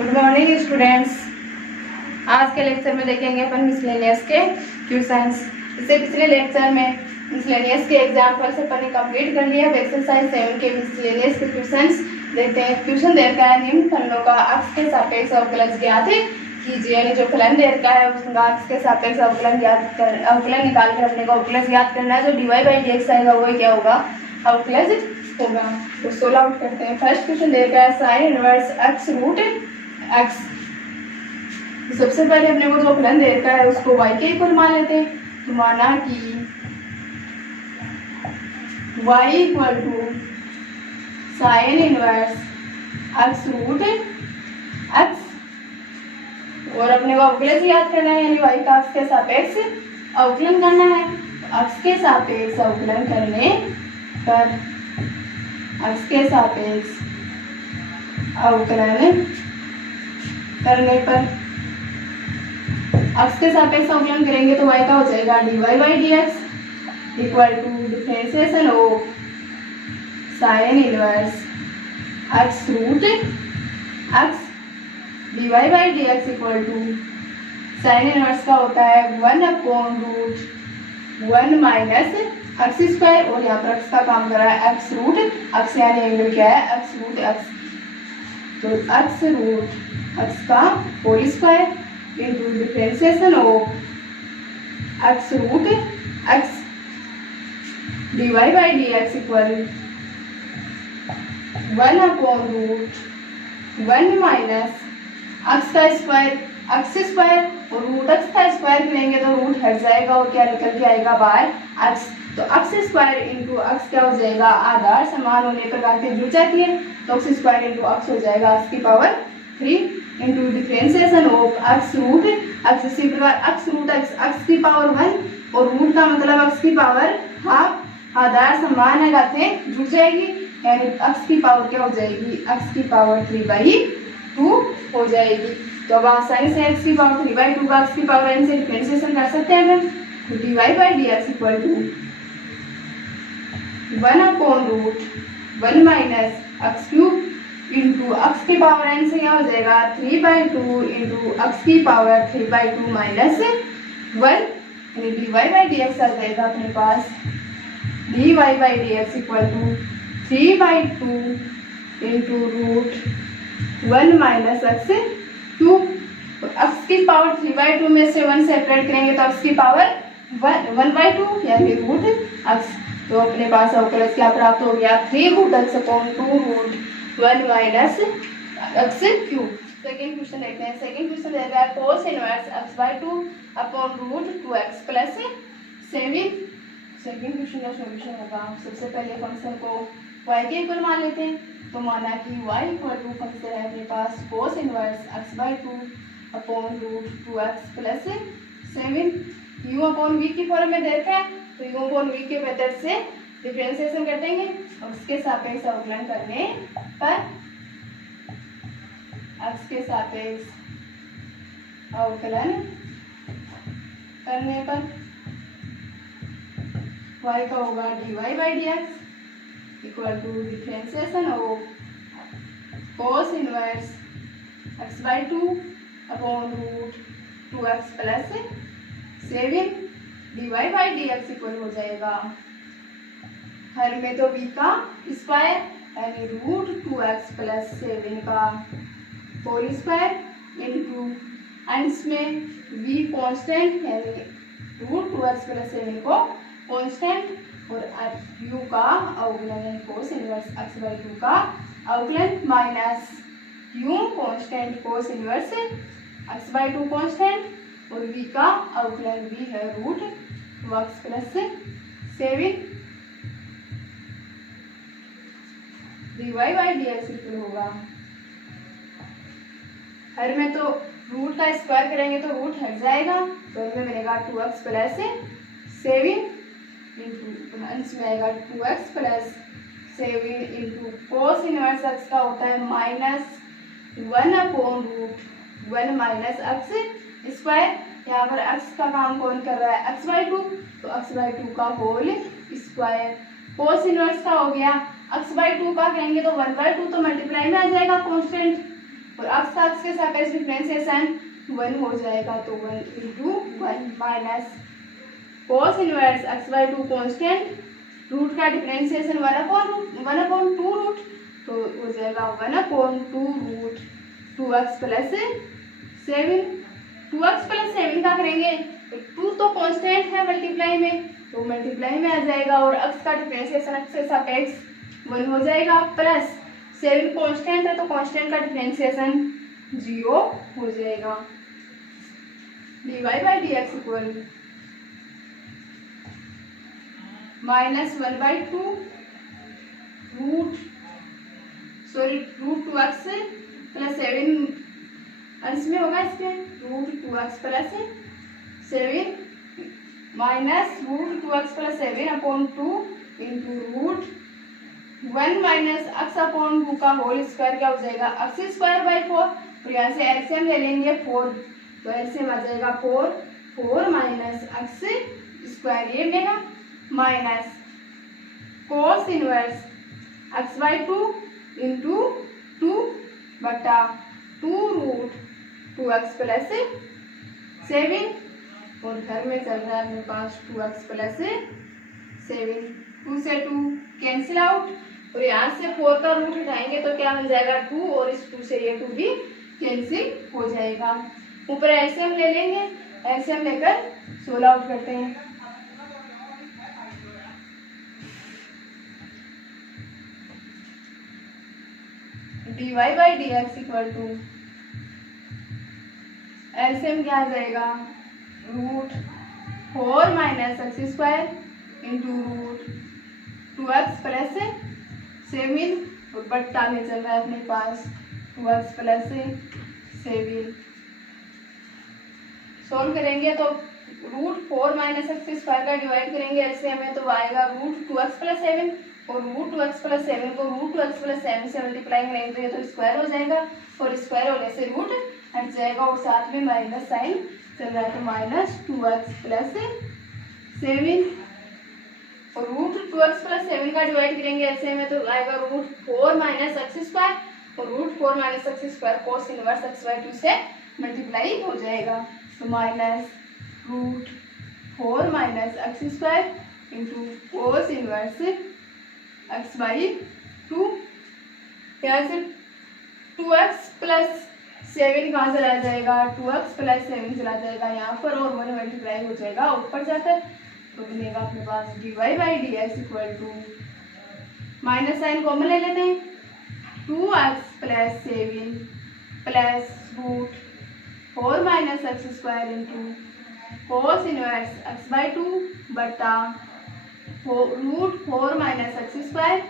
Good morning students. आज के lecture में देखेंगे अपन मिसलेनियस के क्वेश्चंस। इससे पिछले लेक्चर में मिसलेनियस के एग्जाम्पल से अपन ने कंप्लीट कर लिया। अब एक्सरसाइज 7 के मिसलेनियस के क्वेश्चंस देखते हैं। क्वेश्चन दे रखा है निम्न फलनों का अक्ष के सापेक्ष अवकलन ज्ञात कीजिए। यानी जो फलन दे रखा है उसका अक्ष के सापेक्ष अवकलन निकाल कर अपने को अवकलन ज्ञात करना है। जो dy बाई dx आएगा वही क्या होगा, अवकलन होगा। तो 16 आउट करते हैं। फर्स्ट क्वेश्चन दे रखा है sine inverse x root x। सबसे पहले अपने को जो फलन दे रखा है उसको y के इक्वल मान लेते हैं। तो माना कि y equal to sine inverse x root x और अपने को अवकलन याद करना है, यानी y का अक्ष के सापेक्ष अवकलन करना है। अक्ष के सापेक्ष अवकलन करने पर अक्ष के सापेक्ष अवकलन करने पर अक्ष के सापेक्ष अवकलन करेंगे तो y का हो जाएगा dy by dx equal to differentiation of sine inverse x root x dy by dx equal to sine inverse का होता है 1/√1 माइनस एक्स स्क्वायर और यहाँ पर x का काम कर रहा है x रूट x यानी एंगल क्या है x रूट x। तो x रूट x का whole square into differentiation of x root x dy by dx equal 1/√1 minus x का स्क्वायर और रूट x का स्क्वायर करेंगे तो रूट हट जाएगा और क्या निकल के आएगा बाहर x। तो x स्क्वायर इंटू x क्या हो जाएगा, आधार समान होने पर बातें जुड़ जाती है तो x स्क्वायर इंटू x हो जाएगा x की power 3 into differentiation of x root x। इसी प्रकार x रूट x की पावर 1 और रूट का मतलब x की पावर हाफ, आधार समान है बातें जुड़ जाएगी यानी x की पावर क्या हो जाएगी, x की पावर 3/2 हो जाएगी। तो अब आसानी से x की पावर 3/2 का x की पावर n से डिफरेंशिएशन कर सकते हैं हम। तो dy by dx equal to 1/√1 minus x cube into x की पावर n से क्या हो जाएगा 3/2 इंटू x की पावर 3/2 माइनस 1 यानी dy बाई dx आ जाएगा अपने पास dy by dx equal to 3/2 into √1 minus x cube. तो x की पावर 3/2 में से 1 सेपरेट करेंगे तो x की पावर 1/2 यानी रूट x। तो अपने पास अवकलन क्या प्राप्त हो गया 3√x/2√1 minus x cube. Second question देखते हैं। सेकेंड क्वेश्चन दे रहा है cos inverse x/2/√2x plus 7। Second question का सॉल्यूशन होगा। सबसे पहले फंक्शन को y के इक्वल मान लेते हैं। तो माना कि y इक्वल टू फंक्शन है अपने पास cos inverse x/2/√2x plus 7 u upon v की फॉर्म में देखा है तो u अपॉन v के मेथड से डिफरेंशिएशन कर देंगे और उसके सापेक्ष अवकलन करने पर x के सापेक्ष अवकलन करने पर y का होगा dy by dx equal to differentiation of cos inverse x/2/√2x plus 7 dy by dx equal हो जाएगा हर में तो v का स्क्वायर यानी √2x प्लस 7 का होल स्क्वायर इंटू अंश में v कांस्टेंट यानी √2x प्लस 7 को कांस्टेंट और u का अवकलन cos इनवर्स x/2 का अवकलन minus u constant cos inverse x/2 constant और v का अवकलन v है √2x plus 7 dy by dx equal होगा हर में तो रूट का स्क्वायर करेंगे तो रूट हट जाएगा तो इसमें मिलेगा 2x प्लस 7 इंटू अंश में आएगा 2x plus 7 into cos inverse x का होता है माइनस 1/√1 माइनस x स्क्वायर। यहाँ पर x का काम कौन कर रहा है x/2 तो x/2 का होल स्क्वायर। cos इनवर्स का हो गया x/2 का कहेंगे तो 1/2 तो मल्टीप्लाई में आ जाएगा कांस्टेंट और अक्स का अक्स के सापेक्ष डिफरेंशिएशन 1 हो जाएगा, तो 1 into 1 minus cos inverse x by 2 constant, root का डिफरेंशिएशन 1/2 रूट, तो हो जाएगा 1/2 root 2x plus 7। 2x plus 7 का करेंगे तो 2 तो कांस्टेंट है मल्टीप्लाई में, तो मल्टीप्लाई में आ जाएगा और x का डिफरेंशिएशन x के सापेक्ष 1 हो जाएगा, प्लस 7 कांस्टेंट है तो कांस्टेंट का डिफरेंशिएशन 0 हो जाएगा। dy by D x equal -1/2 root 2x plus 7 अंश में होगा, इसके root 2x plus 7 minus root 2x plus 7 upon 2 into root 1 minus x upon 2 का होल स्क्वायर क्या हो जाएगा, x स्क्वायर बाई 4, और यहाँ से एलसीएम ले लेंगे 4, तो एलसीएम आ जाएगा 4 माइनस x स्क्वायर ये मिलेगा minus cos inverse x by 2 into 2 बटा 2 रूट 2x प्लस 7, और घर में चल रहा है अपने पास 2x प्लस 7, 2 से 2 कैंसिल आउट, और यहाँ से 4 का रूट उठाएंगे तो क्या बन जाएगा 2, और इस 2 से ये 2 भी कैंसिल हो जाएगा। ऊपर एलसीएम ले लेंगे, एलसीएम लेकर 16 आउट करते हैं। dy by D x equal to LCM क्या आ जाएगा, root 4 minus x square into root 2x plus 7, और बट्टा में चल रहा है अपने पास 2x प्लस 7। सोल्व करेंगे तो रूट 4 माइनस एक्स स्क्वायर का डिवाइड करेंगे एलसीएम में, तो आएगा रूट 2x प्लस 7, और रूट 2x प्लस 7 को रूट 2x प्लस 7 से मल्टीप्लाई करेंगे तो ये तो स्क्वायर हो जाएगा, और स्क्वायर होने से रूट हट जाएगा, और साथ में माइनस साइन चल रहा है, तो माइनस 2x प्लस 7, और रूट 2x प्लस 7 का डिवाइड करेंगे ऐसे में तो आएगा रूट 4 माइनस एक्स स्क्वायर, और root 4 minus x square cos inverse x by 2 से मल्टीप्लाई हो जाएगा, तो minus root 4 minus x square into cos inverse x by 2, यहाँ से 2x प्लस 7 कहाँ चला जाएगा, 2x प्लस 7 चला जाएगा यहाँ पर, और 1 मल्टीप्लाई हो जाएगा ऊपर जाकर, तो बनेगा अपने पास dy by D x equal to, minus sine common ले लेते हैं, 2x plus 7 plus root 4 minus x square into cos inverse x by 2 बटा root 4 minus x square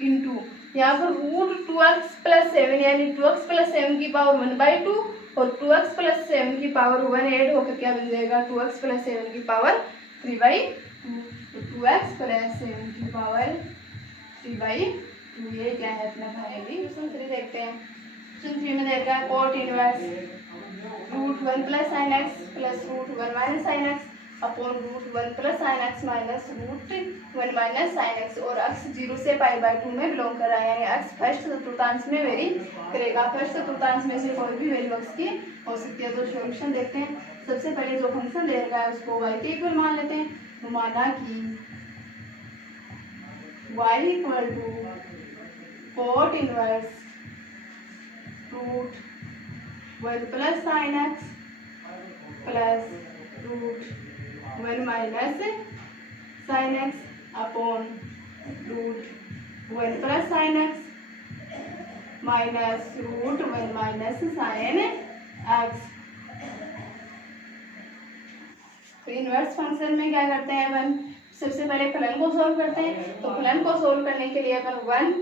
into यहाँ पर रूट 2x प्लस 7 यानी 2x प्लस 7 की power 1/2, और 2x plus 7 की पावर 1 ऐड होकर क्या बन जाएगा 2x प्लस 7 की पावर 3/2, तो 2x प्लस 7 की पावर 3/2, ये क्या है अपना भाई। क्वेश्चन 3 देखते हैं। क्वेश्चन 3 में देखा है cot inverse root 1 plus sine x plus root 1 minus sine X upon root 1 plus sine X minus root 1 minus sine X, और x 0 से π/2 में बिलोंग कर रहा है, यानी x फर्स्ट चतुर्थांश में वेरी करेगा, फर्स्ट चतुर्थांश में से कोई भी वैल्यू x की हो सकती है। तो सॉल्यूशन देखते हैं। सबसे पहले जो फंक्शन दे रखा है उसको y के इक्वल मान लेते हैं, तो माना कि y equal to cot inverse root 1 plus sine x plus root 1 minus sine X upon root 1 plus sine X minus root 1 minus sine X. तो इनवर्स फंक्शन में क्या करते हैं अपन, सबसे पहले फलन को सोल्व करते हैं। तो फलन को सोल्व करने के लिए अपन 1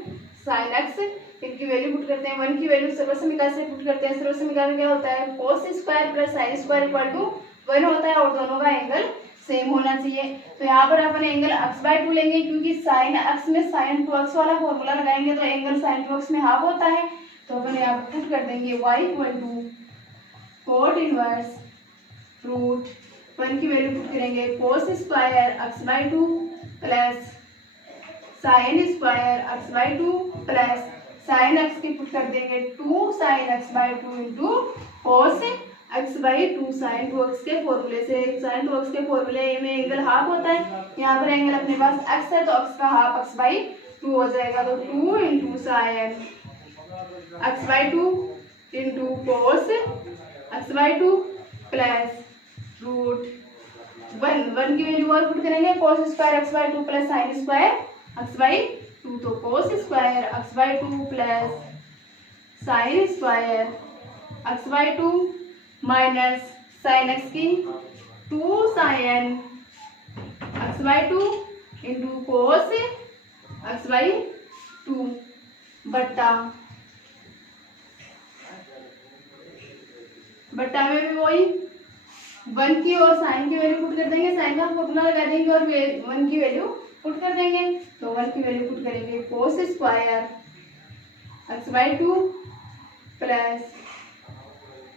साइन एक्स इनकी वैल्यू पुट करते हैं, 1 की वैल्यू सर्वसमीकरण से पुट करते हैं। सर्वसमीकरण में क्या होता है cos square plus sine square equal to 1 होता है, और दोनों का एंगल सेम होना चाहिए। तो यहाँ पर अपन एंगल x/2 लेंगे, क्योंकि साइन x में साइन 2x वाला फॉर्मूला लगाएंगे तो एंगल साइन 2x में हाफ होता है। तो अपन यहाँ पर पुट कर देंगे y equal to cot inverse root 1 की वैल्यू पुट करेंगे cos square x/2 plus sine square x/2 plus sine X की पुट कर देंगे 2 sine x by 2 into cos x by 2 sine 2x के फॉर्मूले से। साइन 2x के फॉर्मूले में एंगल हाफ होता है, यहाँ पर एंगल अपने पास x है तो x का हाफ x बाई 2 हो जाएगा। तो 2 इंटू sine x by 2 into cos x by 2 plus root 1 की वैल्यू और पुट करेंगे cos square x by 2 plus sine square x by 2। तो cos square x by 2 plus sine square x by 2 minus sine X की 2 sine x by 2 into cos x by 2 बट्टा में भी वही 1 की और साइन की वैल्यू पुट कर देंगे, साइन का फॉर्मूला लगा देंगे और 1 की वैल्यू पुट कर देंगे। तो 1 की वैल्यू पुट करेंगे cos square x by 2 plus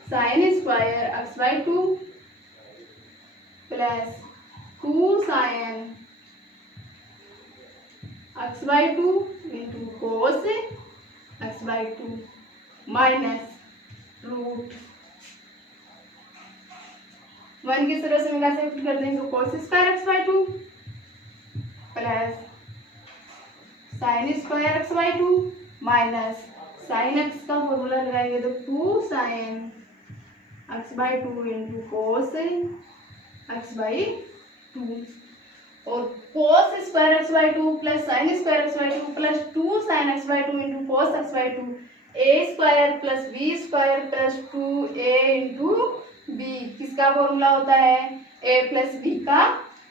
sine square x by 2 plus 2 sine x by 2 into cos x by 2 minus root 1 की तरह से मिला से कर देंगे cos square x by 2 plus sine square x by 2 minus sine X का formula लगाएंगे तो 2 sine x by 2 into cos x by 2 और cos square x by 2 plus sine square x by 2 plus 2 sine x by 2 into cos x by 2 A square plus B square plus 2a into B. किसका formula होता है a plus B का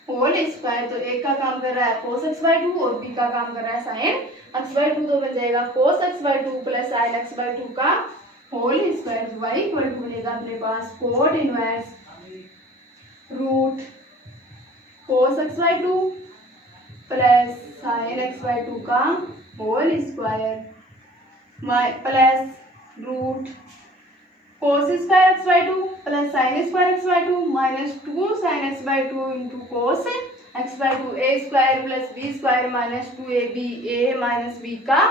whole square. तो a का काम कर रहा है कोस एक्स बाई 2 और b का काम कर रहा है साइन एक्स बाई 2। तो बन जाएगा cos x by 2 plus sine x by 2 का whole square y equal to मिलेगा अपने पास cot inverse root cos x by 2 plus sine x by 2 का whole square plus root cos square x by 2 plus sine square x by 2 minus 2 sine x by 2 into cos x by 2 A square plus B square minus 2ab a minus B का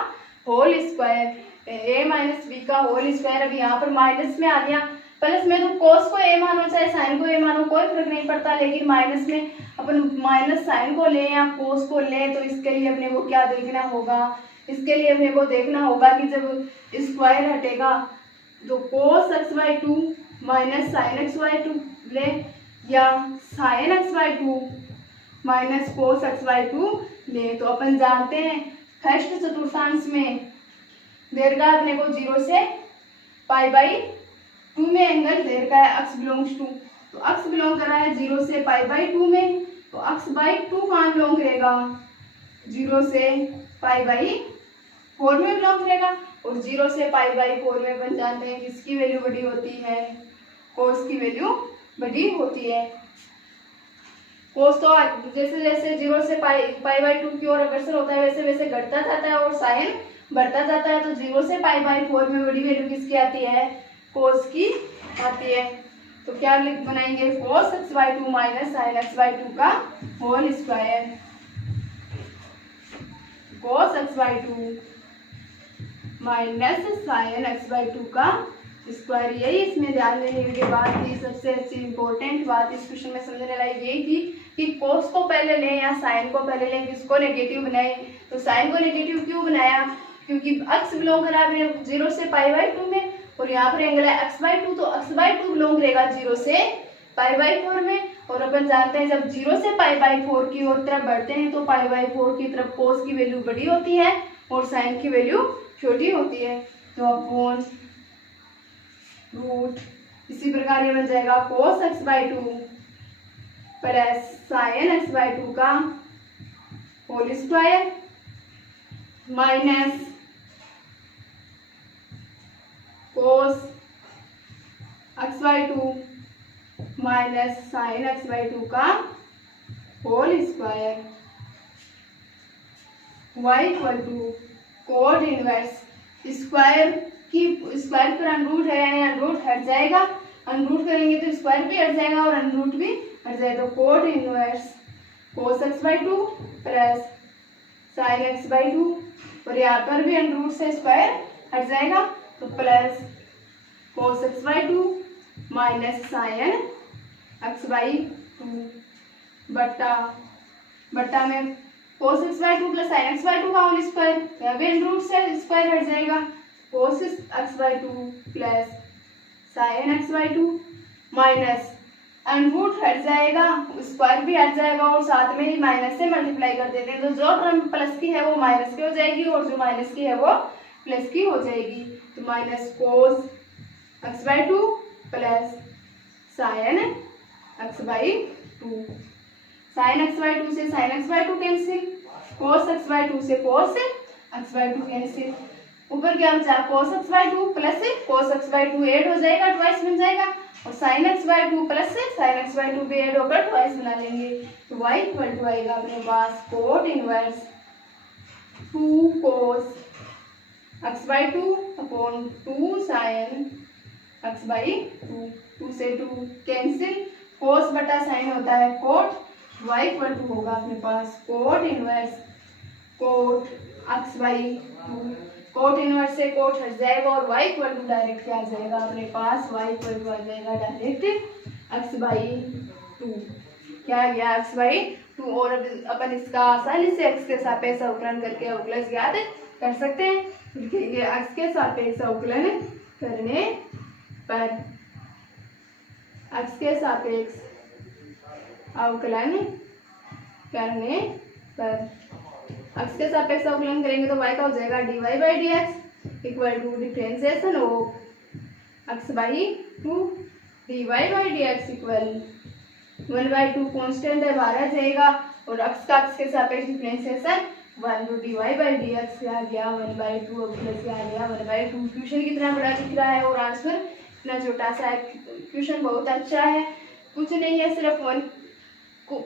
whole square ए minus B का whole square. अब यहाँ पर minus में आ गया, plus में तो कोस को ए मानो चाहे साइन को ए मानो कोई फर्क नहीं पड़ता, लेकिन माइनस में अपन माइनस साइन को ले या कोस को ले तो इसके लिए अपने को क्या देखना होगा, इसके लिए अपने को देखना होगा कि जब स्क्वायर हटेगा तो cos x by 2 minus sine x by 2 ले या sine x by 2 minus cos x by 2 ले। तो अपन जानते हैं फर्स्ट चतुर्थांश में दीर्घा अपने को 0 से पाई बाई 2 में एंगल दीर्घा है अक्स बिलोंग्स टू। तो अक्स बिलोंग कर रहा है 0 से पाई बाई 2 में, तो अक्स बाई 2 कहाँ बिलोंग करेगा 0 से पाई बाई 4 में बिलोंग करेगा। और 0 से पाई बाई 4 में बन जानते हैं किसकी वैल्यू बड़ी होती है, कोस की वैल्यू बड़ी होती है। कोस तो जैसे जैसे 0 से पाई बाई 2 की ओर अग्रसर होता है वैसे वैसे घटता जाता है और साइन बढ़ता जाता है। तो 0 से पाई बाई 4 में बड़ी वैल्यू किसकी आती है, कोस की आती है। तो क्या बनाएंगे cos x by 2 minus sine x by 2 का whole square. Cos x by 2 minus sine x by 2 का स्क्वायर। यही इसमें ध्यान देने की बात थी, सबसे अच्छी इंपॉर्टेंट बात इस क्वेश्चन में समझने लायक यही थी कि कोस को पहले लें या साइन को पहले लें, किसको नेगेटिव बनाए। तो साइन को नेगेटिव क्यों बनाया, क्योंकि एक्स बिलोंग करा है 0 से पाई बाई 2 में और यहाँ पर एंगल है एक्स बाई 2, तो एक्स बाई 2 बिलोंग करेगा 0 से पाई बाई 4 में। और अपन जानते हैं जब 0 से पाई बाई 4 की ओर तरफ बढ़ते हैं तो पाई बाई 4 की तरफ कोस की वैल्यू बड़ी होती है और साइन की वैल्यू छोटी होती है। तो अपॉन रूट इसी प्रकार ये बन जाएगा cos x by 2 plus sine x by 2 का whole square minus cos x by 2 minus sine x by 2 का whole square. y equal to cot inverse square की स्क्वायर पर अनरूट है यानी अनरूट हट जाएगा, अनरूट करेंगे तो स्क्वायर भी हट जाएगा और अनरूट भी हट जाएगा। तो code inverse cos x by 2 plus sine x by 2 और यहाँ पर भी अंडर रूट से स्क्वायर हट जाएगा, तो plus cos x/2 minus sign x/2 बट्टा में cos x/2 plus sine x/2 का होल स्क्वायर, यहाँ भी अंडर रूट से स्क्वायर हट जाएगा, cos x/2 plus sine x/2 minus under root हट जाएगा, स्क्वायर भी हट जाएगा और साथ में ही माइनस से मल्टीप्लाई कर देते हैं, तो जो टर्म प्लस की है वो माइनस की हो जाएगी और जो माइनस की है वो प्लस की हो जाएगी, तो minus cos x/2 plus sine x/2, sine x/2 से sign x/2 cancel, cos x/2 से cos x/2 कैंसिल, ऊपर क्या बचा cos x/2 plus cos x/2 add हो जाएगा, ट्वाइस बन जाएगा, और sin x/2 plus sin x/2 भी ऐड होकर ट्वाइस बना लेंगे, तो y इक्वल टू आएगा अपने पास cot inverse 2 cos x/2 upon 2 sin x/2, 2 से 2 कैंसिल, cos बटा sin होता है कोट, y इक्वल टू होगा अपने पास cot inverse cot x/2, cot inverse से कोट हट जाएगा और y इक्वल टू डायरेक्ट क्या आ जाएगा अपने पास, y इक्वल टू आ जाएगा डायरेक्ट x/2, क्या आ गया x/2, और अपन इसका आसानी से x के सापेक्ष अवकलन करके अवकलज ज्ञात कर सकते हैं, देखिए x के सापेक्ष अवकलन करने पर, x के सापेक्ष अवकलन करने पर x के सापेक्ष अवकलन करेंगे तो y का हो जाएगा dy/dx equal to differentiation of x/2 dy/dx equal 1/2 constant है बाहर आ जाएगा और x का x के सापेक्ष डिफरेंशिएशन 1, तो dy/dx आ गया 1/2 और प्लस क्या आ गया 1/2। क्वेश्चन कितना बड़ा दिख रहा है और आंसर इतना छोटा सा है, क्वेश्चन बहुत अच्छा है, कुछ नहीं है, सिर्फ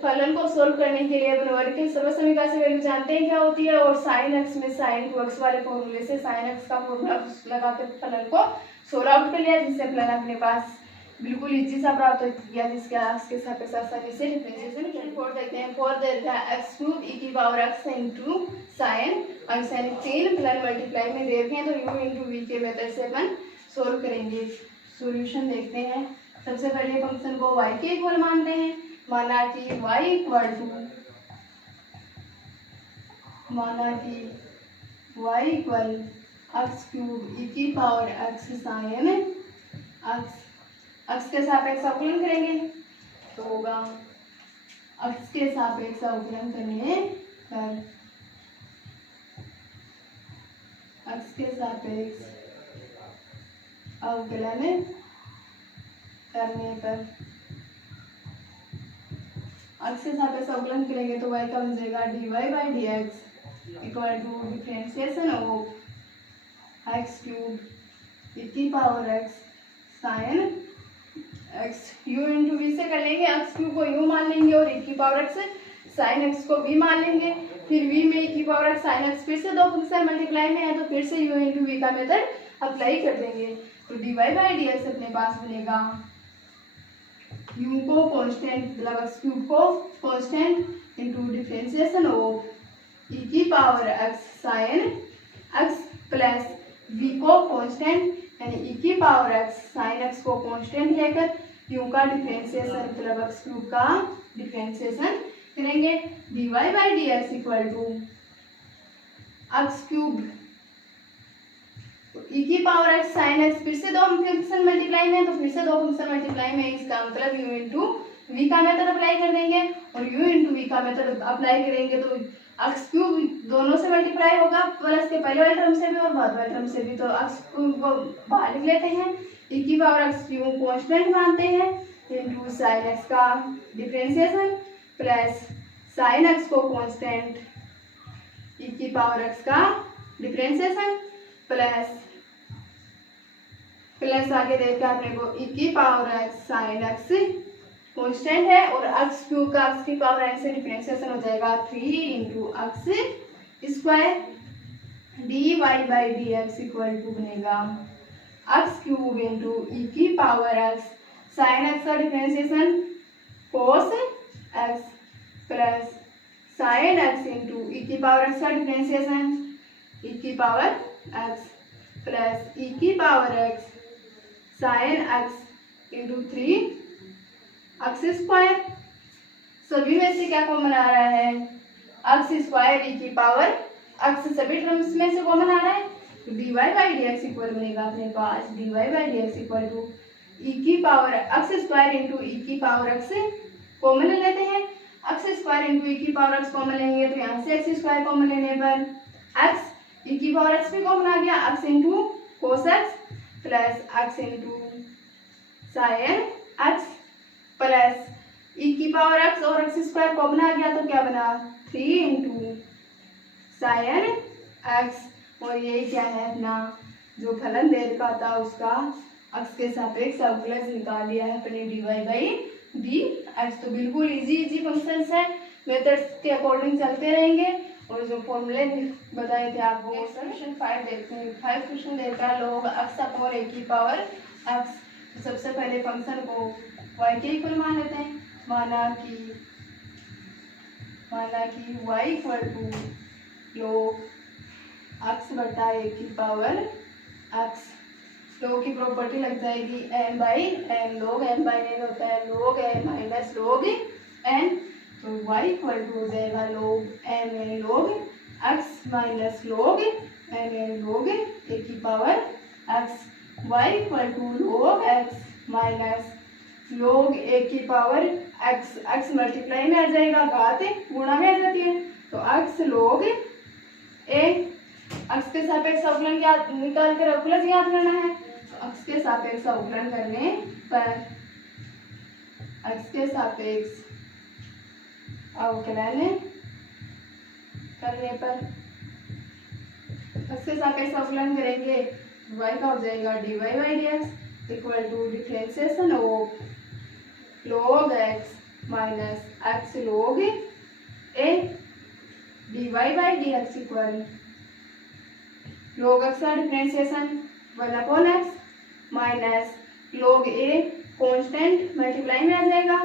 फलन को सोल्व करने के लिए अपन वर्ग के सर्वसमीकरण से वैल्यू जानते हैं क्या होती है, और sin x में sin 2x वाले फॉर्मूले से sin x का फॉर्मूला लगाकर फलन को सोल्व आउट कर लिया, जिससे फलन अपने पास बिल्कुल इजी सा प्राप्त हो गया, जिसके x के सापेक्ष आसानी से डिफरेंशिएशन फोर देखते हैं। फोर देता है x³ e की पावर x into sin और sin 3 फलन मल्टीप्लाई में देते हैं, तो u into v के मेथड से अपन सोल्व करेंगे। सॉल्यूशन देखते हैं। सबसे पहले फंक्शन को y के इक्वल मानते हैं, माना कि y equal to x³ e की पावर x sin x के सापेक्ष अवकलन करेंगे तो होगा x के सापेक्ष अवकलन करने पर x के सापेक्ष अवकलन करने पर x के सापेक्ष अवकलन करेंगे तो y का बन जाएगा dy/dx equal to differentiation of x³ e की power x sin x u into v से कर लेंगे, x³ को u मान लेंगे और e की पावर x sin x को v मान लेंगे, फिर v में e की पावर x sin x फिर से दो फंक्शन मल्टीप्लाई में है तो फिर से u इंटू v का मेथड अप्लाई कर देंगे, तो dy/dx अपने पास बनेगा u को कांस्टेंट मतलब x³ को constant into differentiation of e की power x sin x plus v को कांस्टेंट यानी e की पावर x sin x को कांस्टेंट लेकर u का डिफरेंशिएशन मतलब x³ का डिफरेंशिएशन करेंगे, dy/dx equal to x³ e की पावर x sin x फिर से दो फंक्शन मल्टीप्लाई में तो फिर से दो फंक्शन मल्टीप्लाई में, इसका मतलब u इंटू v का मेथड अप्लाई कर देंगे और u इंटू v का मेथड अप्लाई करेंगे तो x³ दोनों से मल्टीप्लाई होगा, प्लस के पहले वाले टर्म से भी और बाद वाले टर्म से भी, तो x³ को बाहर लिख लेते हैं, e की पावर x³ कांस्टेंट मानते हैं इंटू sin x का डिफरेंशिएशन प्लस sin x को कांस्टेंट e की पावर x का डिफरेंशिएशन प्लस आगे देखते हैं अपने को e की power x sin x constant है और x³ का x की पावर n से डिफरेंशिएशन हो जाएगा 3 into x square dy/dx equal to बनेगा x³ इंटू e की पावर x sin x का differentiation cos x plus sin x into e की पावर x का डिफरेंशिएशन ई की पावर एक्स प्लस ई की power x sine x into 3 x square. सभी में से क्या कॉमन आ रहा है? एक्स स्क्वायर ई की पावर एक्स, सभी टर्म्स में से कॉमन आ रहा है, तो dy by D x equal बनेगा अपने पास dy by D x equal to e की power x square into e की पावर एक्स कॉमन ले लेते हैं। एक्स स्क्वायर इंटू ई की पावर एक्स कॉमन लेंगे तो यहाँ से एक्स स्क्वायर कॉमन लेने पर एक्स ई की पावर एक्स भी कॉमन आ गया, x into cos x plus x into sine x plus e की पावर एक्स और एक्स स्क्वायर कॉमन आ गया तो क्या बना 3 इंटू साइन एक्स। और ये क्या है अपना जो फलन दे रखा था उसका एक्स के सापेक्ष अवकलज निकाल लिया है अपने dy बाई डी एक्स। तो बिल्कुल इजी फंक्शंस है, मेथड्स के अकॉर्डिंग चलते रहेंगे और जो फॉर्मूले बताए थे आपको। क्वेश्चन 5 देखते हैं। 5 क्वेश्चन देता है लोग एक्स अपॉन ए की पावर एक्स। तो सबसे पहले फंक्शन को y के इक्वल मान लेते हैं। माना कि y इक्वल टू लोग एक्स बटा ए की पावर एक्स। लोग की प्रॉपर्टी लग जाएगी n बाई एन, लोग n बाई एन होता है लोग n माइनस लोग n, तो y इक्वल टू हो जाएगा लोग n यानी लोग x माइनस लोग n यानी लोग ए की power x। y equal to log x minus log a की पावर x, x मल्टीप्लाई में आ जाएगा, घात गुणा में आ जाती है, तो x लोग ए। x के सापेक्ष अवकलन निकाल कर अवकलज याद करना है, तो x के सापेक्ष अवकलन करने पर x के सापेक्ष अवकलन करने पर x के सापेक्ष अवकलन करेंगे y का हो जाएगा dy by D x equal to differentiation of log x minus x log a dy by D x equal log x का differentiation 1 upon x minus log a constant multiply में आ जाएगा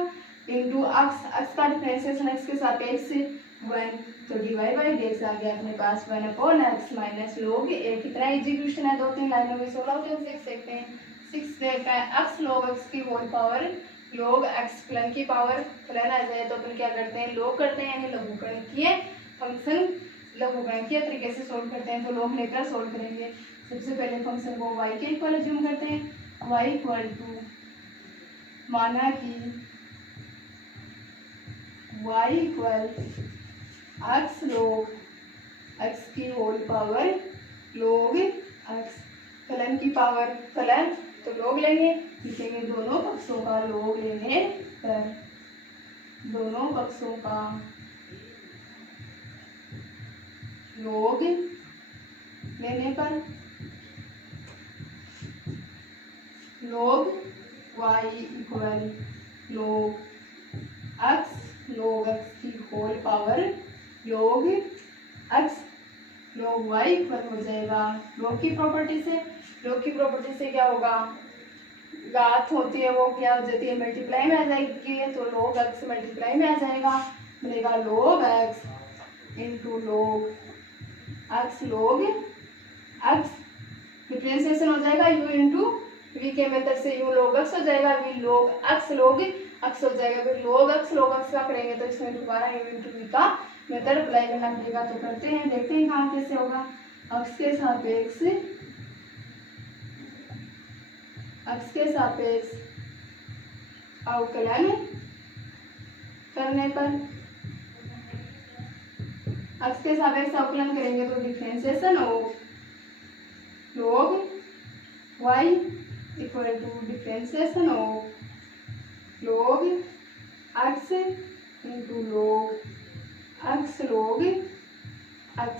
इंटू x का differentiation x के सापेक्ष 1, तो dy by D x आ गया अपने पास 1 upon x minus log a। कितना इजी क्वेश्चन है, 2-3 लाइनों में 16 क्वेश्चन सीख सकते हैं। 6 देखा है x log x की होल पावर log x फलन की पावर फलन आ जाए तो अपन क्या करते हैं, log करते हैं यानी लघुगणकीय फंक्शन लघुगणकीय तरीके से सोल्व करते हैं, तो log लेकर सोल्व करेंगे। सबसे पहले फंक्शन को y के इक्वल अज्यूम करते हैं। y इक्वल टू माना कि y equal x log x की होल पावर log x फलन की पावर फलन तो log लेंगे, लिखेंगे दोनों पक्षों का log लेने पर, दोनों पक्षों का log लेने पर log y equal log x की whole power log x log y equal हो जाएगा log की प्रॉपर्टी से। log की प्रॉपर्टी से क्या होगा, घात होती है वो क्या हो जाती है, मल्टीप्लाई में आ जाएगी, तो log x मल्टीप्लाई में आ जाएगा, बनेगा log x into log x log x differentiation हो जाएगा u इंटू v के मेथड से u log x हो जाएगा, v log x log x हो जाएगा, फिर log x का करेंगे तो इसमें दोबारा u इंटू v का मेथड अप्लाई करना पड़ेगा। तो करते हैं, देखते हैं कहाँ कैसे होगा। x के सापेक्ष अवकलन करने पर x के सापेक्ष अवकलन करेंगे तो differentiation of log y equal to differentiation of log x into log x log x।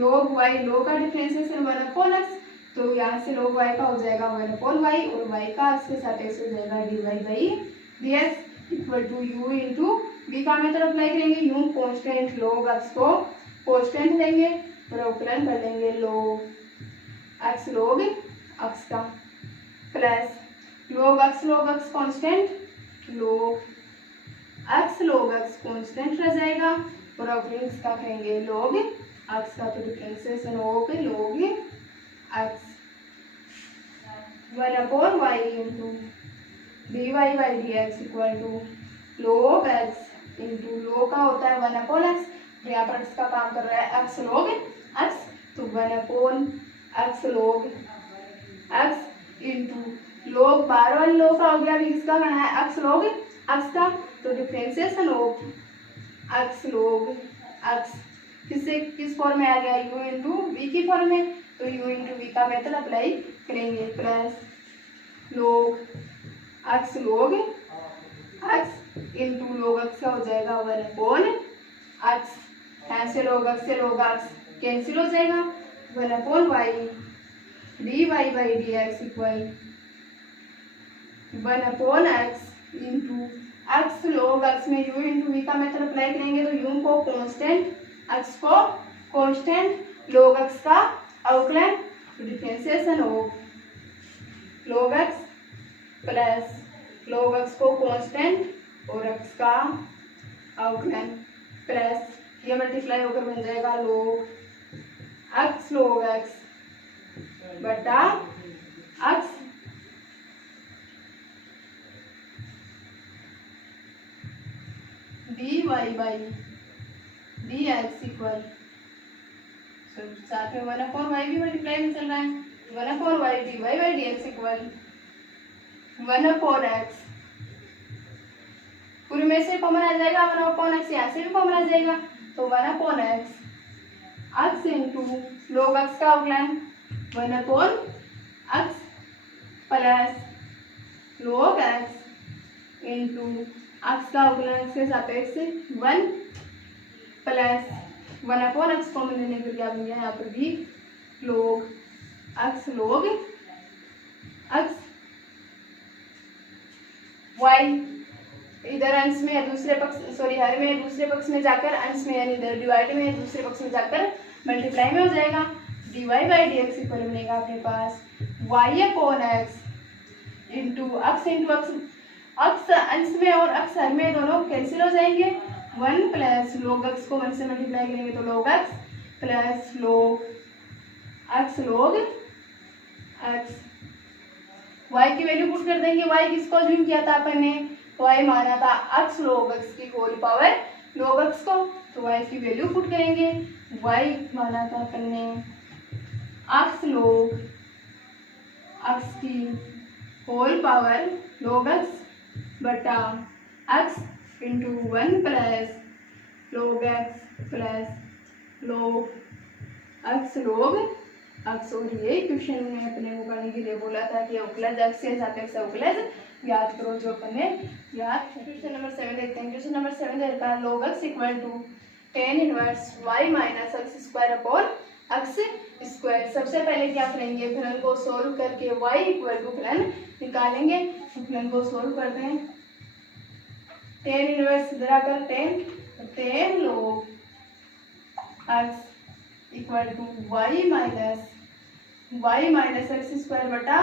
log y log का डिफरेंशिएशन 1 अपॉन x, तो यहाँ से log y का हो जाएगा 1 अपॉन y और y का x के सापेक्ष हो जाएगा dy by D x equal to u into v का मेथड अप्लाई करेंगे। u कांस्टेंट log x को कांस्टेंट लेंगे और अवकलन कर लेंगे log x log x का plus log x constant log x constant रह जाएगा और अवकलन इसका करेंगे log x का, तो differentiation of log x 1/y into dy by dx equal to log x into log का होता है 1/x, तो यहाँ पर इसका काम कर रहा है x log x, तो 1/x log x into log बार वाले log का हो गया, अभी किसका करना है x log x का, तो differentiation of x log x किससे किस फॉर्म में आ गया u इंटू वी की फॉर्म में, तो u इंटू वी का मेथड अप्लाई करेंगे plus log x log x into log x का हो जाएगा 1/x, यहाँ से log x कैंसिल हो जाएगा 1/y dy by dx equal 1/x into x log x में u इंटू वी का मेथड अप्लाई करेंगे, तो u को कांस्टेंट x को कांस्टेंट log x का अवकलन, differentiation of log x plus log x को कांस्टेंट और x का अवकलन प्लस ये मल्टीप्लाई होकर बन जाएगा log x बटा x dy by dx equal, साथ में 1/y भी मल्टीप्लाई में चल रहा है, 1/y dy by dx equal 1/x, पूरे में से कॉमन आ जाएगा 1/x, यहाँ से भी कॉमन आ जाएगा, तो 1/x x into log x का अवकलन 1/x plus log x into x का अवकलन के सापेक्ष 1 प्लस 1/x कॉमन लेने के लिए आप यहाँ पर भी log x y इधर अंश में दूसरे पक्ष हर में दूसरे पक्ष में जाकर अंश में यानी इधर डिवाइड में दूसरे पक्ष में जाकर मल्टीप्लाई में हो जाएगा, dy by dx इक्वल बनेगा अपने पास y/x इंटू x अंश में और x हर में दोनों कैंसिल हो जाएंगे, 1 प्लस log x को 1 से मल्टीप्लाई करेंगे तो log x plus log x y की वैल्यू पुट कर देंगे, y किसको ज्यूम किया था अपन ने, y माना था x log x की होल पावर log x को, तो y की वैल्यू पुट करेंगे, y माना था अपन ने x log x की होल पावर log x बटा x into 1 plus log x plus log x log x, और ये क्वेश्चन में अपने को करने के लिए बोला था कि अवकलज x के सापेक्ष अवकलज याद करो, जो अपने याद। क्वेश्चन नंबर 7 देखते हैं। क्वेश्चन नंबर 7 देता है log x equal to tan inverse y minus x square upon x square. सबसे पहले क्या करेंगे, फलन को सोल्व करके y इक्वल टू फलन निकालेंगे, फलन को सोल्व करते हैं। tan इनवर्स इधर आकर tan log x equal to y minus x square बटा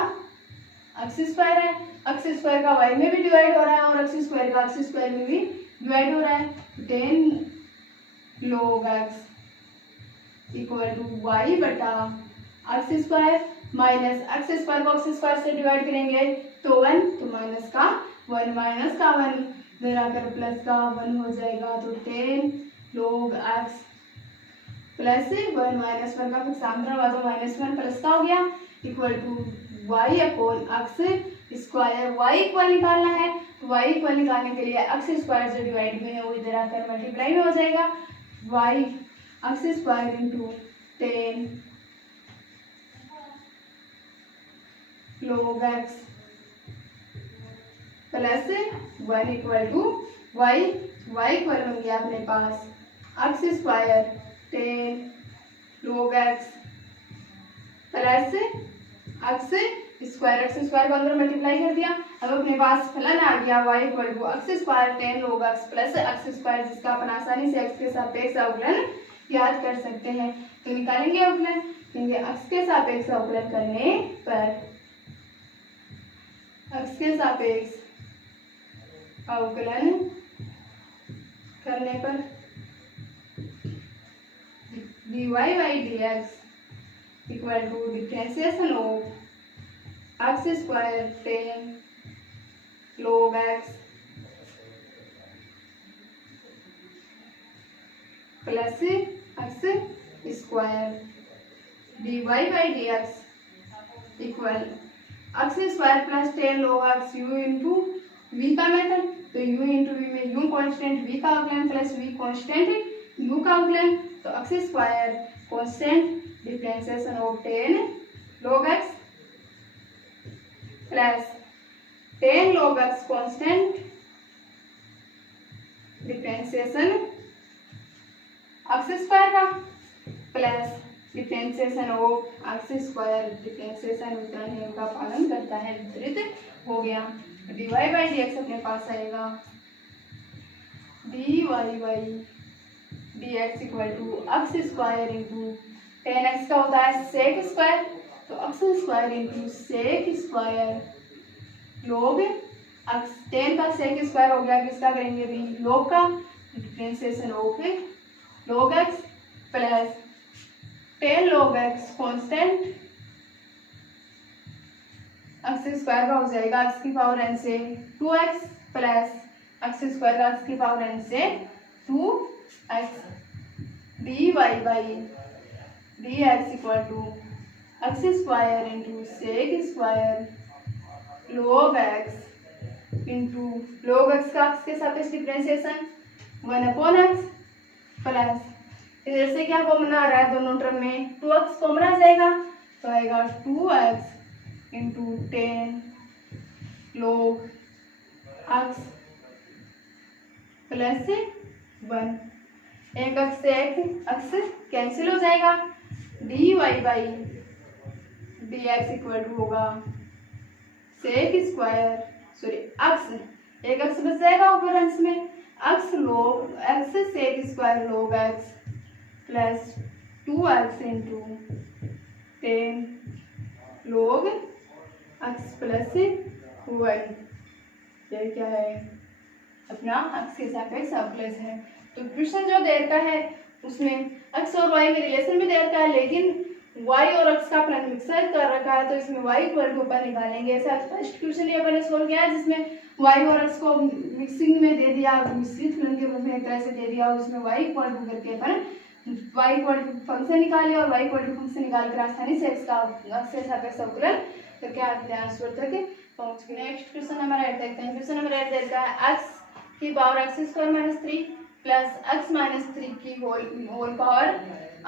एक्स स्क्वायर है, एक्स स्क्वायर का y में भी डिवाइड हो रहा है और एक्स स्क्वायर का एक्स स्क्वायर में भी डिवाइड हो रहा है। tan log x equal to y बटा x square minus x square को एक्स स्क्वायर से डिवाइड करेंगे तो 1, तो माइनस का 1 माइनस का 1 इधर आकर प्लस का 1 हो जाएगा, तो tan log x plus 1 minus 1 का कुछ सामने हुआ तो माइनस 1 प्लस का हो गया equal to y upon x square. y equal निकालना है, y इक्वल निकालने के लिए एक्स स्क्वायर जो डिवाइड में है वो इधर आकर मल्टीप्लाई में हो जाएगा, y x square into tan log x plus 1 equal to y equal बन गया अपने पास x square tan log x plus x square को अंदर मल्टीप्लाई कर दिया। अब अपने पास फलन आ गया y equal to x square tan log x plus x square, जिसका अपन आसानी से x के सापेक्ष अवकलन याद कर सकते हैं। तो निकालेंगे अवकलन, कहेंगे x के सापेक्ष अवकलन करने पर x के सापेक्ष अवकलन करने पर dy by dx equal to differentiation of x square tan log x plus x square dy by dx equal x square plus ten log x u into v का मेथड, तो u इंटू v में u constant v का अवकलन plus v constant u का अवकलन, तो x square constant differentiation of ten log x plus ten log x constant differentiation x square का plus differentiation of x square differentiation वितरण नियम का पालन करता है, विपरीत हो गया। dy बाई डी एक्स अपने पास आएगा dy by D x equal to x square into tan x का होता है सेक स्क्वायर, तो x square into sec square log x, tan का सेक स्क्वायर हो गया, किसका करेंगे भी लोग का, differentiation of log x plus ten log x constant x square का हो जाएगा एक्स की पावर n से 2x प्लस एक्स स्क्वायर का एक्स की पावर n से 2x dy by D x equal to x square into sec square log x into log x का एक्स के सापेक्ष डिफरेंशिएशन 1/x प्लस इधर से क्या कॉमन आ रहा है दोनों टर्म में 2x कॉमन आ जाएगा, तो आएगा 2x into tan log x plus 1, एक x से एक x कैंसिल हो जाएगा, dy by D x equal to होगा सेक स्क्वायर सॉरी x, एक x बच जाएगा ऊपर अंश में, x log x sec square log x plus 2x into tan log x plus 1, ये क्या है अपना x के सापेक्ष अवकलज है। तो क्वेश्चन जो दे रखा है उसमें x और y में रिलेशन भी दे रखा है, लेकिन y और x का अपना मिक्सर कर रखा है, तो इसमें y इक्वल टू ऊपर निकालेंगे। ऐसा फर्स्ट क्वेश्चन ये मैंने सोल्व किया है जिसमें y और x को मिक्सिंग में दे दिया, मिश्रित फलन के रूप में एक तरह से दे दिया, और उसमें y इक्वल टू करके अपन y इक्वल टू फंक्शन निकाले और y इक्वल टू फंक्शन निकाल कर आसानी से x का x के सापेक्ष अवकलन करके आंसर तक पहुंच गए। नेक्स्ट क्वेश्चन नंबर 8 देखते हैं। क्वेश्चन नंबर 8 देता है x की power x square minus 3 plus x minus 3 की होल पावर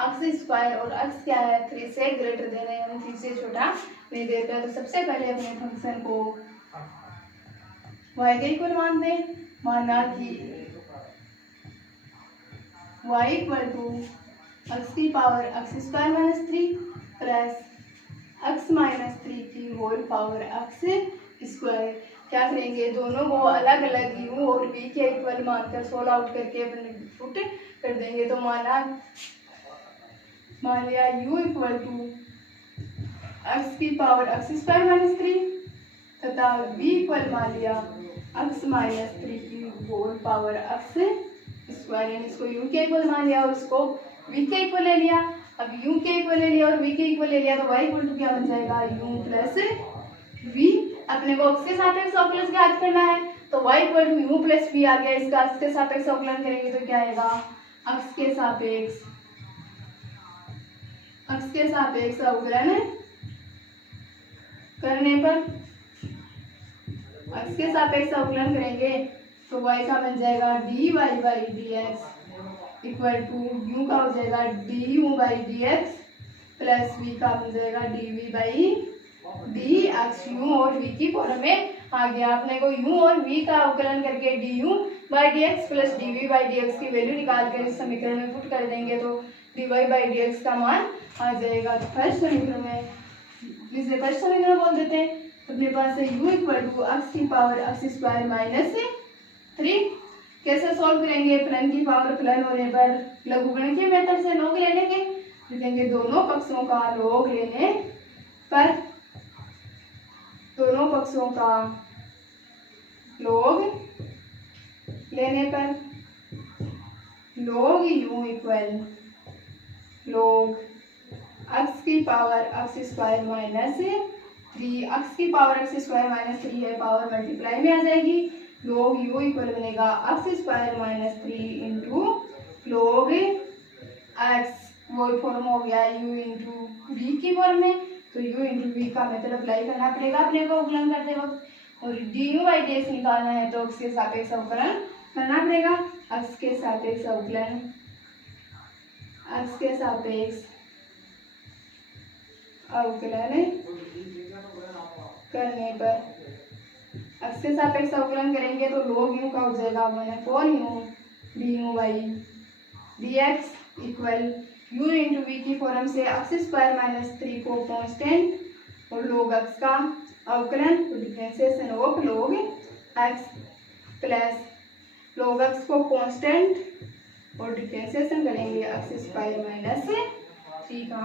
x स्क्वायर, और x क्या है 3 से ग्रेटर दे रहे हैं, यानी 3 से छोटा नहीं देता है। तो सबसे पहले अपने फंक्शन को y के इक्वल मान दें, माना कि y इक्वल टू एक्स की power x square minus 3 plus x minus 3 की होल पावर एक्स स्क्वायर। क्या करेंगे दोनों को अलग अलग u और v के इक्वल मानकर सोल्व आउट करके अपने पुट कर देंगे। तो मान लिया u इक्वल टू एक्स की पावर एक्स स्क्वायर माइनस 3 तथा v इक्वल मान लिया एक्स माइनस 3 की होल पावर एक्स स्क्वायर, यानी इसको u के इक्वल मान लिया और इसको v के इक्वल ले लिया। अब u के इक्वल ले लिया और v के इक्वल ले लिया, तो y इक्वल टू क्या बन जाएगा u प्लस v। अपने को x के सापेक्ष अवकलन ज्ञात करना है, तो y equal to u plus v आ गया। इसका x के सापेक्ष अवकलन करेंगे तो क्या आएगा x के सापेक्ष अवकलन करने पर x के सापेक्ष अवकलन करेंगे तो y का बन जाएगा dy by D x equal to u का हो जाएगा du by D x plus v का बन जाएगा dv by D x. u और v की फॉर्म में आ गया। अपने को u और v का अवकलन करके du by D x plus dv by D x की वैल्यू निकाल कर इस समीकरण में पुट कर देंगे तो dy बाई डी एक्स का मान आ जाएगा। तो फर्स्ट समीकरण में इसे फर्स्ट समीकरण बोल देते हैं। तो अपने पास है u इक्वल टू एक्स की पावर एक्स स्क्वायर माइनस 3। कैसे सॉल्व करेंगे, फलन की पावर फलन होने पर लघुगणकीय मेथड से लॉग लेने के लिखेंगे। दोनों पक्षों का लॉग लेने पर log u equal log x की power x square minus 3, x की पावर x स्क्वायर माइनस 3 है, पावर मल्टीप्लाई में आ जाएगी, log u इक्वल बनेगा x square minus 3 into log x, वो फॉर्म हो गया u इंटू v की फॉर्म में, तो u इंटू v का मेथड अप्लाई करना पड़ेगा अपने को अवकलन करते वक्त, और du बाई dx निकालना है तो x के सापेक्ष अवकलन करना पड़ेगा, x के सापेक्ष अवकलन, x के सापेक्ष अवकलन करने पर, x के सापेक्ष अवकलन करेंगे तो log u का हो जाएगा 1/u du by dx equal u into v की फॉर्म से x स्क्वायर माइनस 3 को कांस्टेंट और log x का अवकलन, तो differentiation of log x plus log x को कांस्टेंट और डिफरेंशिएशन करेंगे x स्क्वायर माइनस 3 का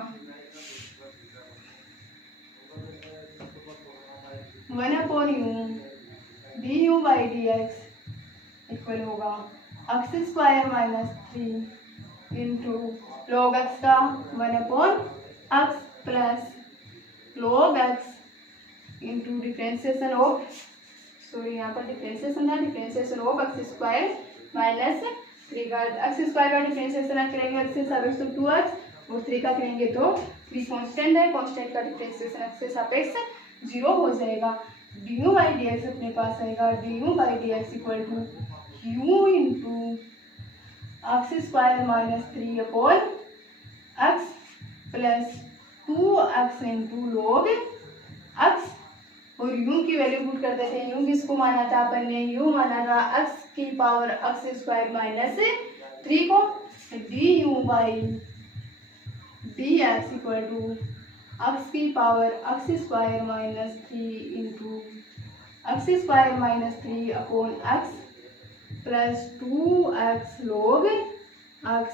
1/u du by dx equal होगा x square minus 3 into log x का 1/x plus log x into differentiation of, sorry यहाँ पर differentiation है, differentiation of x square minus 3 का, x स्क्वायर का differentiation करेंगे x के सापेक्ष तो 2x और 3 का करेंगे तो 3 कांस्टेंट है, कांस्टेंट का डिफरेंशिएशन x के सापेक्ष 0 हो जाएगा, du बाई dx अपने पास आएगा du by dx equal to u into x square minus 3 upon x plus 2x into log x, और u की वैल्यू पुट करते थे, u किसको माना था अपन ने, u माना था x की पावर x स्क्वायर माइनस 3 को, du by dx equal to x की power x square minus 3 into x square minus 3 upon x plus 2x log x,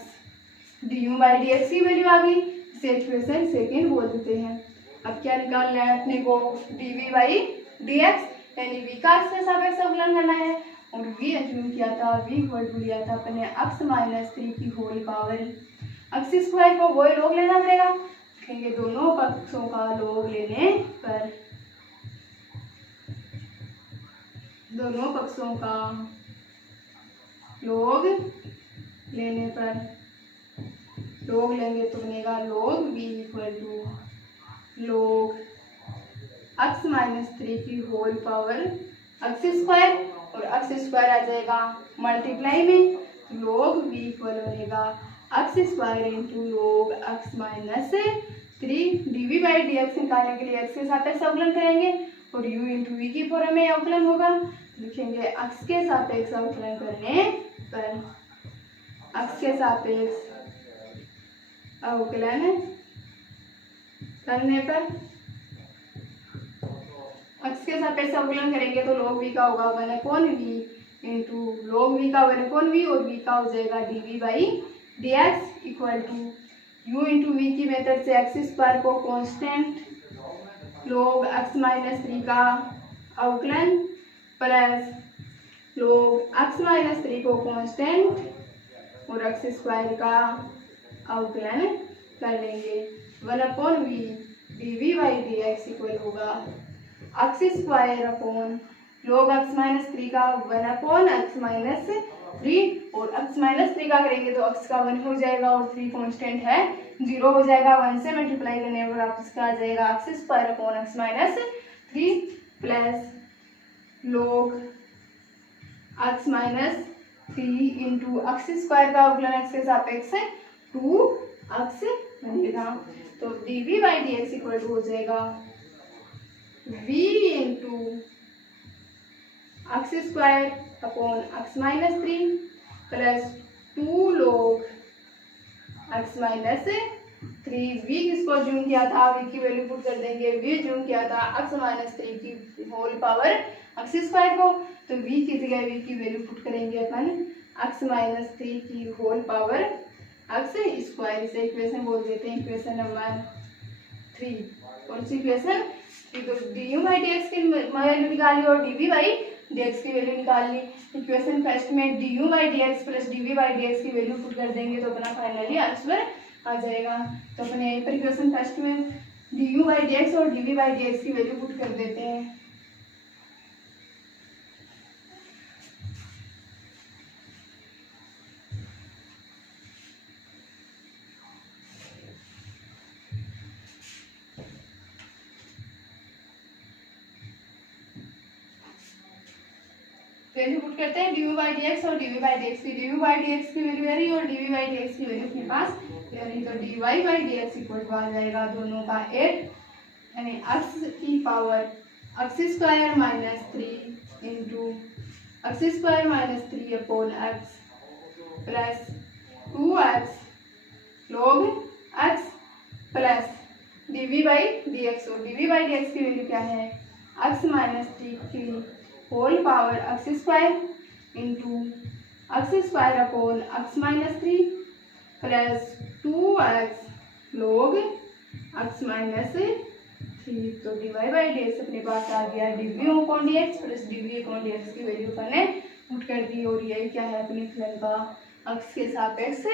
du by dx की वैल्यू आ गई, इसे इक्वेशन सेकेंड बोल देते हैं। अब क्या निकालना है अपने को, dv बाई dx, यानी v का x के सापेक्ष अवकलन करना है, और v अज्यूम किया था, v इक्वल टू लिया था अपने x माइनस 3 की होल पावर x स्क्वायर को वही log लेना पड़ेगा, लिखेंगे दोनों पक्षों का log लेने पर, दोनों पक्षों का log लेने पर, log लेंगे तो बनेगा log v equal to log x minus 3 की होल पावर x स्क्वायर, और x स्क्वायर आ जाएगा मल्टीप्लाई में, log v इक्वल बनेगा x square into log x minus 3, dv by dx निकालने के लिए x के सापेक्ष अवकलन करेंगे, और u इंटू v की फॉर्म में अवकलन होगा, लिखेंगे x के सापेक्ष अवकलन करने पर, x के सापेक्ष अवकलन करने पर, x के सापेक्ष अवकलन करेंगे तो log v का होगा 1/v इंटू log v का 1/v, और v का हो जाएगा dv by dx equal to u into v की मेथड से x स्क्वायर को कांस्टेंट log x माइनस 3 का अवकलन प्लस log x माइनस 3 को कांस्टेंट और x स्क्वायर का अवकलन कर लेंगे, 1/v dv by dx equal होगा x square upon log x minus 3 का 1/x माइनस 3, और x माइनस 3 का करेंगे तो x का 1 हो जाएगा और 3 कांस्टेंट है 0 हो जाएगा, 1 से मल्टीप्लाई करने पर आप इसका आ जाएगा x square upon x minus 3 plus log x minus 3 into x square का अवकलन x के सापेक्ष 2x बनेगा, तो dv by dx equal to हो जाएगा v into x square upon x minus 3 plus 2 log x minus 3, v किसको ज्यूम किया था, v की वैल्यू पुट कर देंगे, v ज्यूम किया था x माइनस 3 की होल पावर x स्क्वायर को, तो v की जगह v की वैल्यू पुट करेंगे अपन x माइनस 3 की होल पावर x स्क्वायर, इसे इक्वेशन बोल देते हैं, इक्वेशन नंबर 3, और इसी इक्वेशन तो du बाई dx की वैल्यू निकाली और dv बाई dx की वैल्यू निकाल ली, इक्वेशन फर्स्ट में du by dx plus dv by dx की वैल्यू पुट कर देंगे तो अपना फाइनली आंसर आ जाएगा। तो अपने यहीं पर इक्वेशन फर्स्ट में d u by D x और d v by D x की वैल्यू पुट कर देते हैं। वैल्यू पुट करते हैं d u by D x और d v by D x की। D u by D x की वैल्यू आ रही है और d v by D x की वैल्यू अपने पास यानी तो d y by D x equal to आ जाएगा दोनों का 8 यानी एक्स की power x square minus 3 into x square minus 3 upon x plus 2x log x plus d v by D x. और d v by D x की value क्या है x minus 3 की whole power x square into x square upon x minus 3 plus 2x log x minus 3। तो d y by D x अपने पास आ गया D v upon d x plus d v upon d x की value अपने put कर दी। और यही क्या है अपने फलन का x के सापेक्ष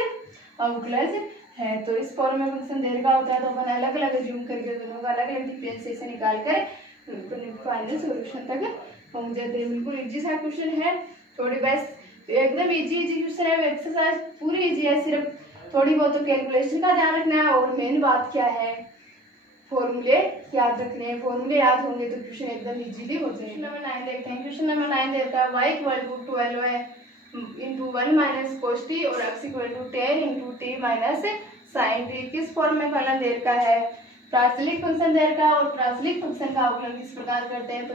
अवकलज है। तो इस फॉर्म में फंक्शन दे रखा होता है तो अपन अलग अलग जूम करके दोनों का अलग अलग डिफरेंशिएशन निकाल कर फाइनल सॉल्यूशन तक पहुंच जाते हैं। बिल्कुल इजी सा क्वेश्चन है, थोड़ी बस एकदम इजी क्वेश्चन है। एक्सरसाइज पूरी इजी है, सिर्फ थोड़ी बहुत तो कैलकुलेशन का ध्यान रखना है। और मेन बात क्या है फॉर्मूले याद रखने हैं। फॉर्मूले याद होंगे तो क्वेश्चन एकदम इजीली हो जाएगा। क्वेश्चन नंबर 9 देखते हैं। क्वेश्चन नंबर 9 देता है y इक्वल टू 12 है इंटू 1 माइनस कोस टी और x equal to 10 into t minus sine t. किस फॉर्म में फलन दे रखा है प्राचलिक फंक्शन दे रखा है। और प्राचलिक फंक्शन का अवकलन किस प्रकार करते हैं तो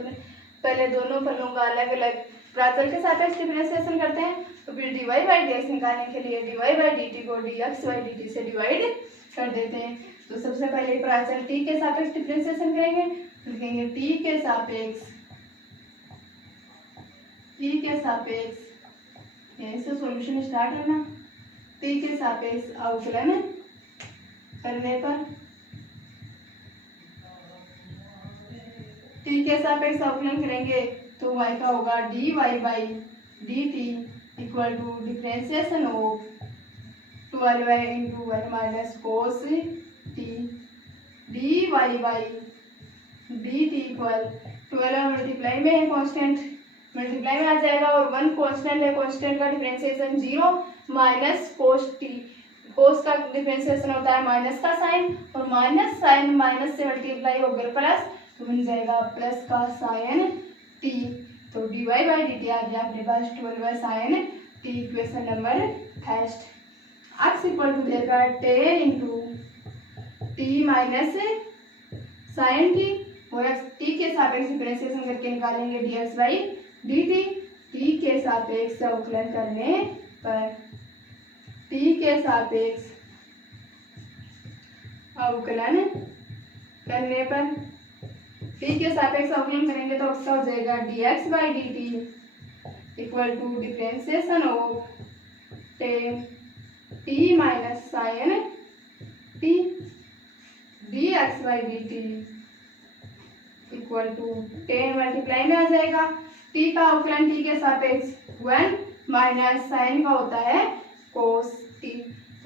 पहले दोनों फलों का अलग अलग प्राचल के सापेक्ष डिफरेंशिएशन करते हैं। तो फिर d y by D x निकालने के लिए d y by d t को d x by d t से डिवाइड कर देते हैं। तो सबसे पहले प्राचल टी के सापेक्ष डिफरेंशिएशन करेंगे, लिखेंगे टी के सापेक्ष यहीं से सॉल्यूशन स्टार्ट करना। टी के सापेक्ष अवकलन करने पर टी के सापेक्ष अवकलन करेंगे तो y का होगा d y by d t equal to differentiation of 12 into 1 minus cos t d y by d t equal 12 multiply में है कॉन्स्टेंट मल्टीप्लाई में आ जाएगा और 1 कॉन्स्टेंट है। कॉन्स्टेंट का differentiation 0 minus cos t. Cos का डिफरेंशिएशन होता है माइनस का साइन और माइनस साइन माइनस से मल्टीप्लाई होकर प्लस तो बन जाएगा प्लस का साइन टी। तो d y by d t आ गया अपने पास 12 sine t. Equation number first x equal to देगा 10 into t minus sine t और टी के सापेक्ष डिफरेंशिएशन करके निकालेंगे d x by d T. T के सापेक्ष अवकलन करने पर टी के सापेक्ष अवकलन करने पर टी के सापेक्ष अवकलन करेंगे तो उसका हो जाएगा d x by d t equal to differentiation of ten t minus sine t d x by d t equal to 10 multiply में आ जाएगा। टी का अवकलन टी के सापेक्ष 1 माइनस साइन का होता है कोस टी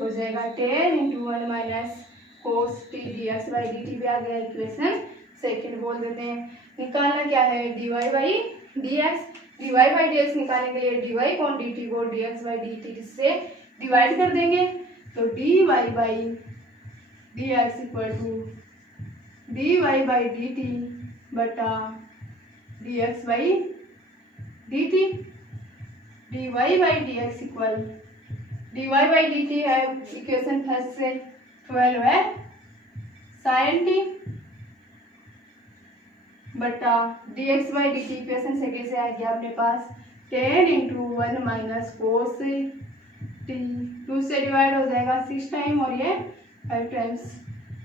हो जाएगा 10 into 1 minus cos t d x by d T भी आ गया। इक्वेशन सेकेंड बोल देते हैं। निकालना क्या है d y by D x. D y by D x निकालने के लिए डी वाई कौन डी टी को d x by d t से डिवाइड कर देंगे तो d y by D x equal to d y by d t बटा d x by d t. D y by D x equal d y by d t है equation first से 12 है sine T बटा d x by d T equation second से आ गया अपने पास 10 into 1 minus cos T 2 से divide हो जाएगा 6 टाइम और ये 5 टाइम्स।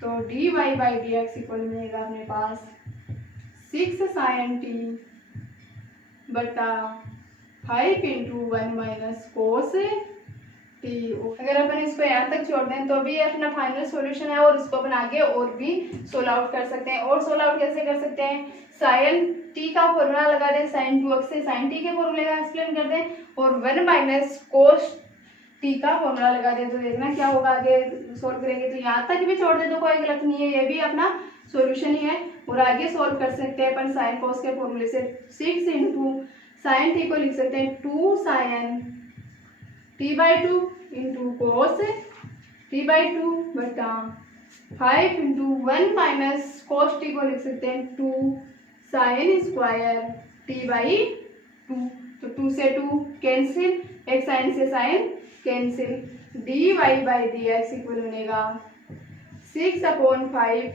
तो d y by D x equal मिलेगा अपने पास 6 साइन टी बटा 5 इंटू 1 माइनस कोस टी। अगर अपन इसको यहाँ तक छोड़ दें तो भी अपना फाइनल सॉल्यूशन है और इसको अपन आगे और भी सोल्व आउट कर सकते हैं। और सोल्व आउट कैसे कर सकते हैं साइन टी का फॉर्मूला लगा दें साइन 2x से साइन टी के फॉर्मूले का एक्सप्लेन कर दें और 1 माइनस कोस टी का फॉर्मूला लगा दें तो देखना क्या होगा आगे सोल्व करेंगे। तो यहाँ तक भी छोड़ दे तो कोई गलत नहीं है, ये भी अपना सॉल्यूशन ही है। और आगे सोल्व कर सकते हैं अपन साइन कॉस के फॉर्मूले से। 6 इंटू साइन टी को लिख सकते हैं 2 sign t/2 into cos t/2 बटा 5 इंटू 1 माइनस कोस टी को लिख सकते हैं 2 साइन स्क्वायर t/2। तो 2 से 2 कैंसिल, एक साइन से साइन कैंसिल, dy/dx इक्वल बनेगा 6/5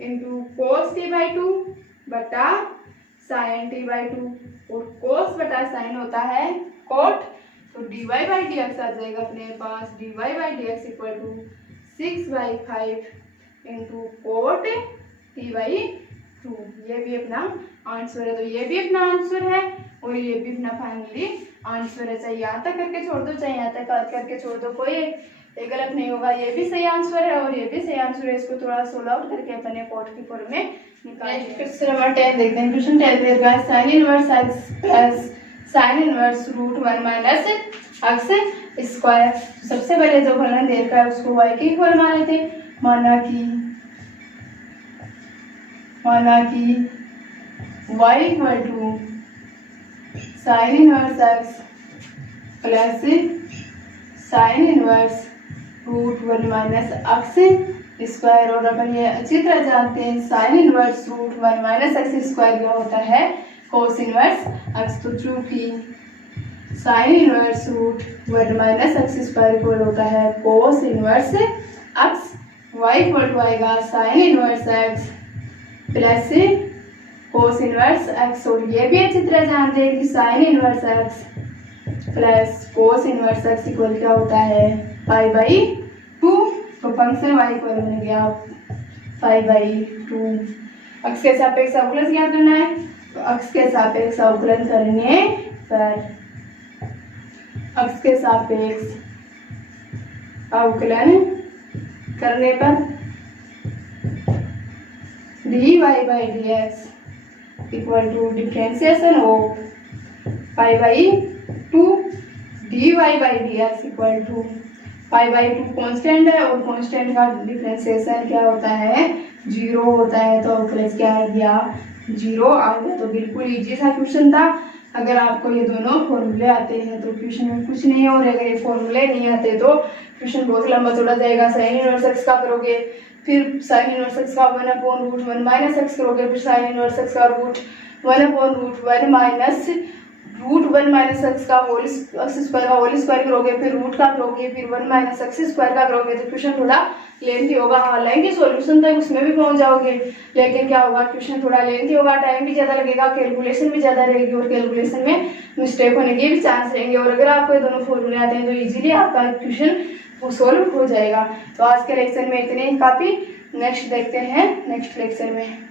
इंटू कोस t/2 बटा साइन t/2। और कोस बटा साइन होता है कोट, तो dy/dx आ जाएगा अपने पास। dy/dx equal to 6/5 into cot t/2। ये भी अपना आंसर है। तो ये भी अपना आंसर है और ये भी अपना फाइनली आंसर है। चाहे यहाँ तक करके छोड़ दो, चाहे यहाँ तक करके छोड़ दो, कोई एक गलत नहीं होगा। ये भी सही आंसर है और ये भी सही आंसर है। इसको थोड़ा सोल्व आउट करके अपने कोट की फॉर्म में निकालेंगे। क्वेश्चन नंबर 10 देखते हैं। क्वेश्चन 10 देगा sine inverse x plus sine inverse root 1 minus x square. सबसे पहले जो फलन दे रखा है उसको y की इक्वल मान लेते हैं। माना कि y equal to sine inverse x plus sine inverse root 1 minus x square. और अपन ये अच्छी तरह जानते हैं sine inverse root 1 minus x square क्या होता है, कोस इनवर्स एक्स। तो चूंकि sine inverse root 1 minus x square equal होता है cos inverse x, y equal to आएगा sine inverse x plus cos inverse x. और ये भी अच्छी तरह जानते हैं कि sign inverse x plus cos inverse x equal क्या होता है π/2। तो फंक्शन y इक्वल बन गया π/2। एक्स के सापेक्ष अवकलन याद करना है। तो एक्स के सापेक्ष अवकलन करने पर एक्स के सापेक्ष अवकलन करने पर dy/dx equal to differentiation of π/2 dy/dx equal to π/2 constant है और कांस्टेंट का डिफरेंशिएशन क्या होता है, 0 होता है। तो अवकलन क्या आ गया, 0 आ गया। तो बिल्कुल इजी सा क्वेश्चन था। अगर आपको ये दोनों फॉर्मूले आते हैं तो क्वेश्चन में कुछ नहीं है, और अगर ये फॉर्मूले नहीं आते तो क्वेश्चन बहुत लंबा चौड़ा जाएगा। साइन इनवर्स एक्स का करोगे, फिर साइन इनवर्स एक्स का 1/√1 माइनस एक्स करोगे, फिर साइन इनवर्स एक्स का रूट 1/√1 माइनस √1 माइनस एक्स का होल एक्स स्क्वायर का होल स्क्वायर करोगे, फिर रूट का करोगे, फिर 1 माइनस एक्स स्क्वायर का करोगे। तो क्वेश्चन थोड़ा लेंथी होगा। हालांकि सॉल्यूशन तक उसमें भी पहुंच जाओगे, लेकिन क्या होगा, क्वेश्चन थोड़ा लेंथी होगा, टाइम भी ज़्यादा लगेगा, कैलकुलेशन भी ज़्यादा रहेगी और कैलकुलेशन में मिस्टेक होने के भी चांस रहेंगे। और अगर आपको ये दोनों फॉर्मूले आते हैं तो इजीली आपका क्वेश्चन वो सॉल्व हो जाएगा। तो आज के लेक्चर में इतने ही काफ़ी। नेक्स्ट देखते हैं नेक्स्ट लेक्चर में।